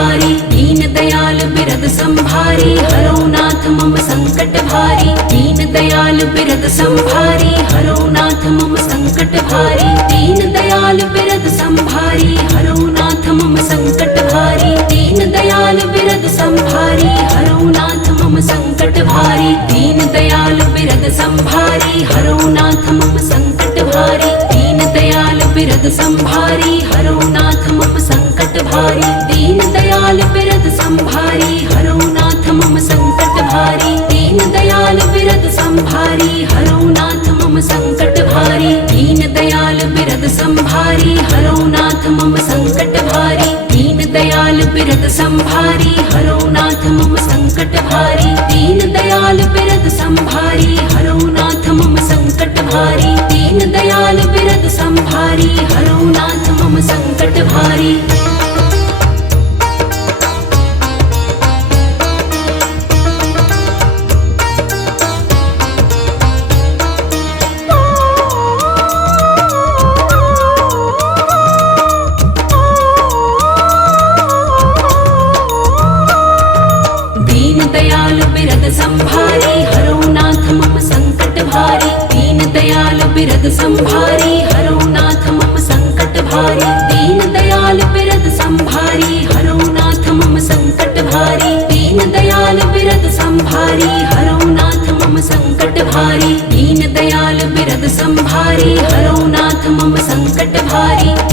भारी। दीन दयाल बिरद संभारी हरो नाथ मम संकट भारी। दीन दयाल बिरद संभारी हरो नाथ मम संकट भारी। दीन दयाल बिरद संभारी हरो नाथ मम संकट भारी। दीन दयाल बिरद संभारी हरो नाथ मम संकट भारी। दीन दयाल बिरद संभारी हरो नाथ मम संकट भारी। दीन दयाल बिरद संभारी हरो नाथ मम संकट भारी। दीन दयाल बिरद संभारी हरो नाथ मम संकट भारी। दीन दयाल बिरद संभारी हरो नाथ मम संकट भारी। दीन दयाल बिरद संभारी हरो नाथ मम संकट भारी। दीन दयाल बिरद संभारी हरो नाथ मम संकट भारी। दीन दयाल बिरद संभारी हरो नाथ मम संकट भारी। दीन दयाल बिरद संभारी हरो नाथ मम संकट भारी। दीन दयाल बिरद संभारी हरो नाथ मम संकट भारी। दीन दयाल बिरद संभारी हरो नाथ मम संकट भारी। दीन दयाल बिरद संभारी हरो नाथ मम संकट भारी। दीन दयाल बिरद संभारी हरो नाथ मम संकट भारी। दीन दयाल बिरद संभारी हरो नाथ मम संकट भारी। दीन दयाल बिरद संभारी हरो नाथ मम संकट भारी। दीन दयाल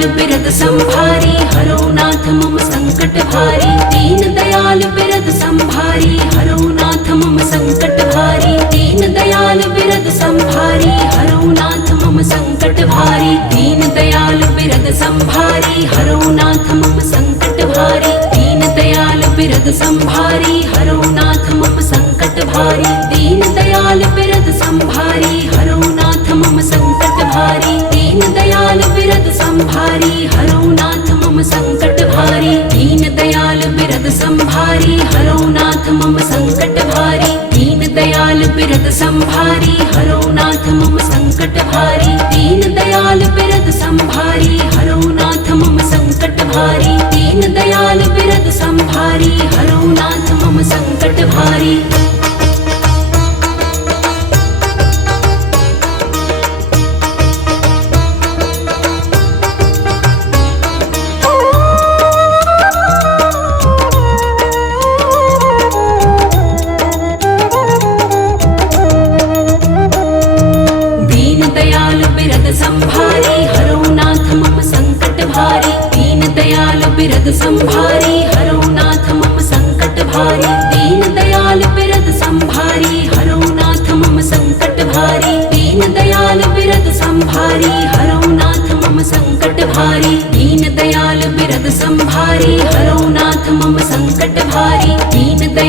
बिरद संभारी हरो नाथ मम संकट भारी। दीन दयाल बिरद संभारी हरो नाथ मम संकट भारी। दीन दयाल बिरद संभारी हरो नाथ मम संकट भारी। दीन दयाल बिरद संभारी हरो नाथ मम संकट भारी। दीन दयाल बिरद संभारी हरो नाथ मम संकट भारी। दीन दयाल बिरद संभारी हरो नाथ मम संकट भारी। दीन दयाल बिरद संभारी हरो नाथ मम संकट भारी। दीन दयाल बिरद संभारी हरो नाथ मम संकट भारी। दीन दयाल बिरद संभारी हरो नाथ मम संकट भारी। दीन दयाल बिरद संभारी हरो नाथ मम संकट भारी। दीन दयाल बिरद संभारी हरो नाथ मम संकट भारी। दीन दयाल बिरद संभारी हरो नाथ मम संकट भारी। दीन दयाल बिरद संभारी हरो नाथ मम संकट भारी। दीन दयाल बिरद संभारी हरो नाथ मम संकट भारी। दीन दयाल बिरद संभारी हरो नाथ मम संकट भारी। दीन दयाल बिरद संभारी हरो नाथ मम संकट भारी। दीन दयाल बिरद संभारी हरो नाथ मम संकट भारी। दीन दयाल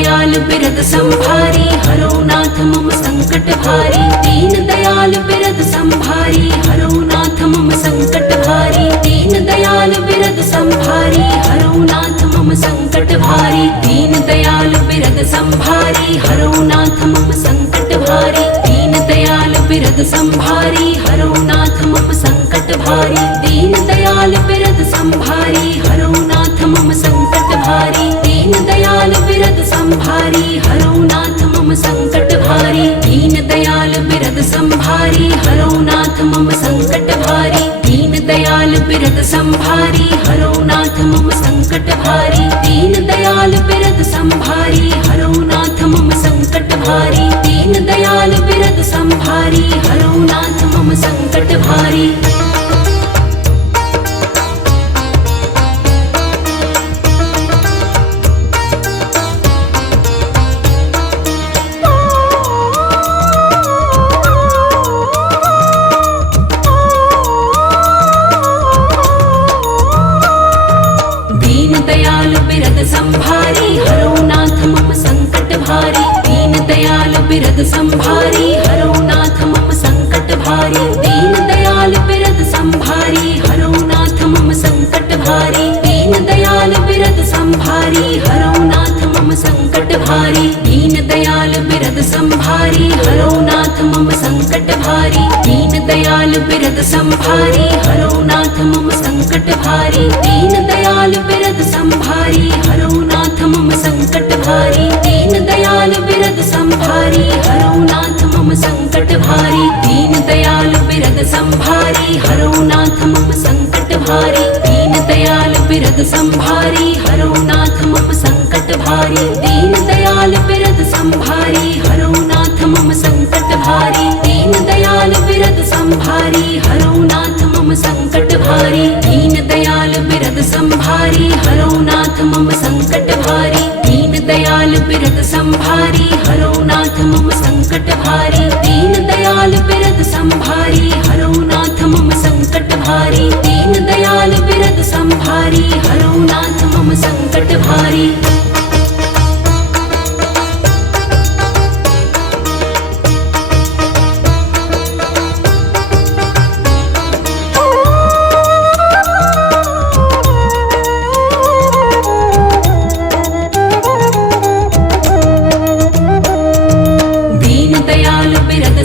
बिरद संभारी हरो नाथ मम संकट भारी। दीन दयाल बिरद संभारी हरो नाथ मम संकट भारी। दीन दयाल बिरद संभारी हरो नाथ मम संकट भारी। दीन दयाल बिरद संभारी हरो नाथ मम संकट भारी। दीन दयाल बिरद संभारी हरो नाथ मम संकट भारी। दीन दयाल बिरद संभारी हरो नाथ मम संकट भारी। दीन दयाल बिरद संभारी हरो नाथ मम संकट भारी। दीन दयाल बिरद संभारी हरो नाथ मम संकट भारी। दीन दयाल बिरद संभारी हरो नाथ मम संकट भारी। दीन दयाल बिरद संभारी हरो नाथ मम संकट भारी। दीन दयाल बिरद संभारी हरो नाथ मम संकट भारी। दीन दयाल बिरद संभारी हरो नाथ मम संकट भारी। दीन दयाल बिरद संभारी हरो नाथ मम संकट भारी। दीन दयाल बिरद संभारी हरो नाथ मम संकट भारी। दीन दयाल बिरद संभारी हरो नाथ मम संकट भारी। दीन दयाल बिरद संभारी भारी दीन दयाल बिरद संभारी हरो नाथ मम संकट भारी दीन दयाल बिरद संभारी हरो नाथ मम संकट भारी दीन दयाल बिरद संभारी हरो नाथ मम संकट भारी दीन दयाल बिरद संभारी हरो नाथ मम संकट भारी दीन दयाल बिरद संभारी हरो नाथ मम संकट भारी दीन दयाल बिरद संभारी हरो नाथ मम संकट भारी दीन दयाल बिरद संभारी हरो नाथ मम संकट भारी दीन दयाल बिरद संभारी हरो नाथ मम संकट भारी दीन दयाल बिरद संभारी हरो नाथ मम संकट भारी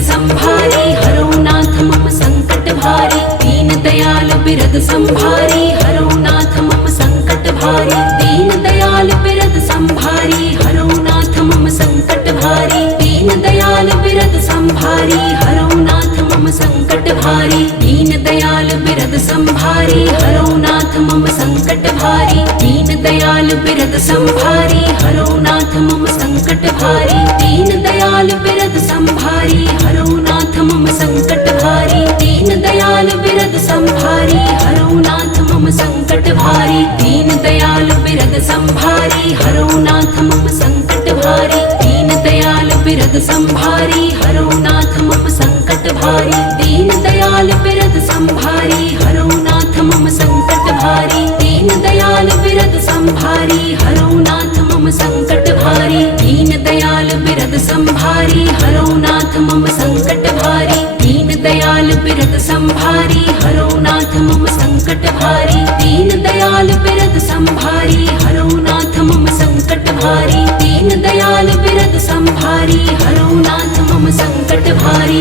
संभारी हरो नाथ मम संकट भारी दीन दयाल बिरद संभारी हरो नाथ मम संकट भारी दीन दयाल बिरद संभारी हरो नाथ मम संकट भारी दीन दयाल बिरद संभारी हरो नाथ मम संकट भारी दीन दयाल बिरद संभारी हरो नाथ मम संकट भारी दीन दयाल बिरद संभारी हरो नाथ मम संकट भारी दीन दयाल बिरद संभारी हरो नाथ मम संकट भारी दीन दयाल बिरद संभारी हरो नाथ मम संकट भारी दीन दयाल बिरद संभारी हरो नाथ मम संकट भारी दीन दयाल बिरद संभारी हरो नाथ मम संकट भारी दीन दयाल बिरद संभारी हरो नाथ मम संकट भारी दीन दयाल बिरद संभारी हरो नाथ मम संकट भारी दीन दयाल बिरद संभारी हरो नाथ मम संकट भारी दीन दयाल बिरद संभारी हरो नाथ मम संकट भारी दीन दयाल बिरद संभारी हरो नाथ मम संकट भारी दीन दयाल बिरद संभारी हरो नाथ मम संकट भारी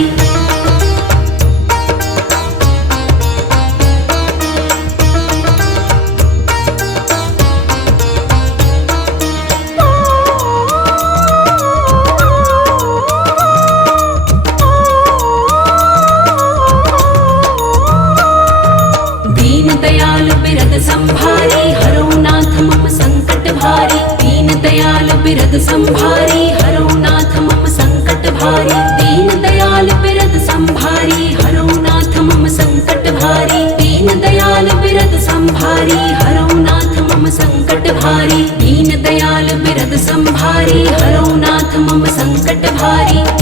दयाल बिरद संभारी हरो नाथ मम संकट भारी दीन दयाल बिरद संभारी हरो नाथ मम संकट भारी दीन दयाल बिरद संभारी हरो नाथ मम संकट भारी दीन दयाल बिरद संभारी हरो नाथ मम संकट भारी दीन दयाल बिरद संभारी हरो नाथ मम संकट भारी दीन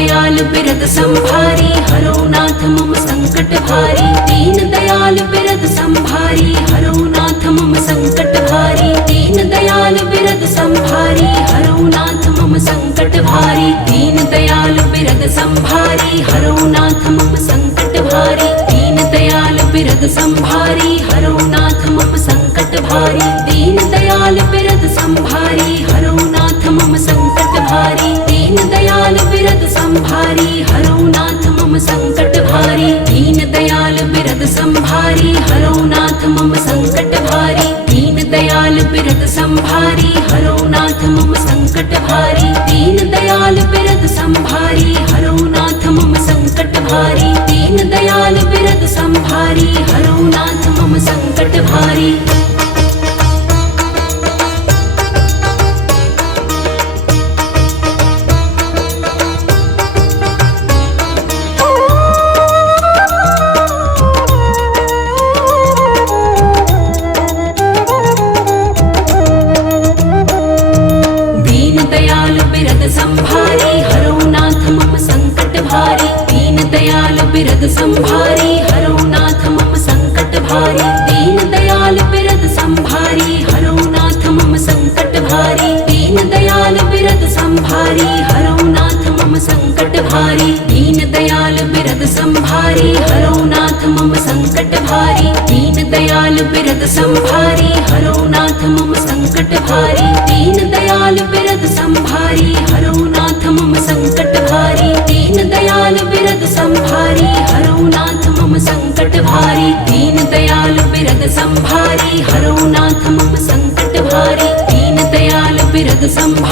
दयाल बिरद संभारी हरो नाथ मम संकट भारी दीन दयाल बिरद संभारी हरो नाथ मम संकट भारी दीन दयाल बिरद संभारी हरो नाथ मम संकट भारी दीन दयाल बिरद संभारी हरो नाथ मम संकट भारी दीन दयाल बिरद संभारी हरो नाथ मम संकट भारी दीन दयाल बिरद संभारी हरो नाथ मम संकट भारी दीन दयाल बिरद संभारी हरो नाथ मम संकट भारी दीन दयाल बिरद संभारी हरो नाथ मम संकट भारी दीन दयाल बिरद संभारी हरो नाथ मम संकट भारी दीन दयाल बिरद संभारी हरो नाथ मम संकट भारी दीन दयाल बिरद संभारी हरो नाथ मम संकट भारी संभारी हरो नाथ मम संकट भारी दीन दयाल बिरद संभारी हरो नाथ मम संकट भारी दीन दयाल बिरद संभारी हरो नाथ मम संकट भारी दीन दयाल बिरद संभारी हरो नाथ मम संकट भारी दीन दयाल बिरद संभारी हरो नाथ मम संकट भारी दीन दयाल बिरद संभारी हरो नाथ मम संकट भारी दीन दयाल बिरद संभारी हरो नाथ मम संकट भारी दीन दयाल बिरद संभारी हरो नाथ मम संकट भारी दीन दयाल बिरद संभारी हरो नाथ मम संकट भारी दीन दयाल बिरद संभारी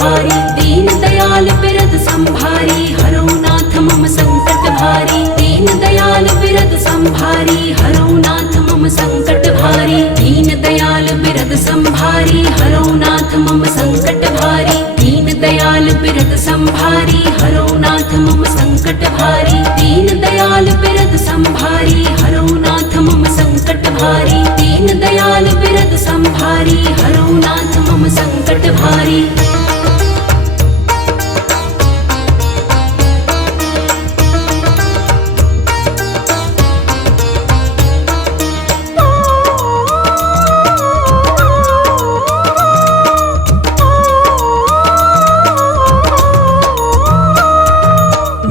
भारी दीन दयाल बिरद संभारी हरो नाथ मम संकट भारी दीन दयाल बिरद संभारी हरो नाथ मम संकट भारी दीन दयाल बिरद संभारी हरो नाथ मम संकट भारी दीन दयाल बिरद संभारी हरो नाथ मम संकट भारी दीन दयाल बिरद संभारी हरो नाथ मम संकट भारी दीन दयाल बिरद संभारी हरो नाथ मम संकट भारी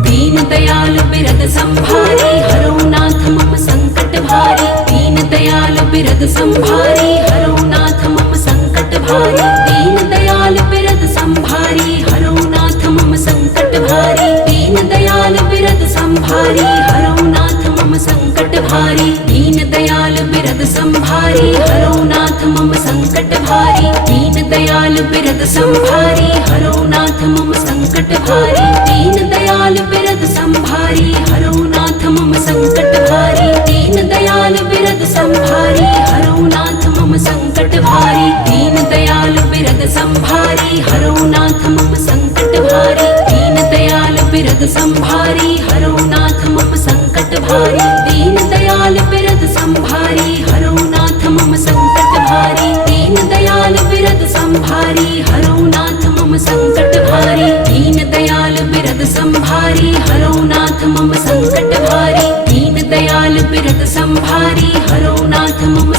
दीन दयाल बिरद संभारी हरो नाथ मम संकट भारी दीन दयाल बिरद संभारी हरो नाथ मम संकट भारी दीन दयाल बिरद संभारी हरो नाथ मम संकट भारी दीन दयाल बिरद संभारी हरो नाथ मम संकट भारी दीन दयाल बिरद संभारी हरो नाथ मम संकट भारी दीन दयाल बिरद संभारी हरो नाथ मम संकट भारी दीन दयाल बिरद संभारी हरो नाथ मम संकट भारी दीन दयाल बिरद संभारी हरो नाथ मम संकट भारी दीन दयाल बिरद संभारी हरो नाथ मम संकट भारी दीन दयाल बिरद संभारी हरो नाथ मम संकट भारी दीन दयाल बिरद संभारी हरो नाथ मम संकट भारी दीन दयाल बिरद संभारी हरो नाथ मम संकट भारी दीन दयाल बिरद संभारी हरो नाथ मम संकट भारी दीन दयाल बिरद संभारी हरो नाथ मम